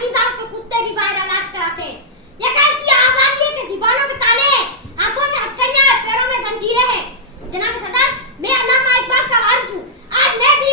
की दावत तो कुत्ते भी बाहर इलाज कराते हैं। ये कैसी आजादी है कि जुबानों में ताले हैं, हाथों में हथकड़ियां हैं, पैरों में जंजीरें हैं। जनाब सदर, मैं अल्लामा इकबाल का वारिस हूँ। आज मैं भी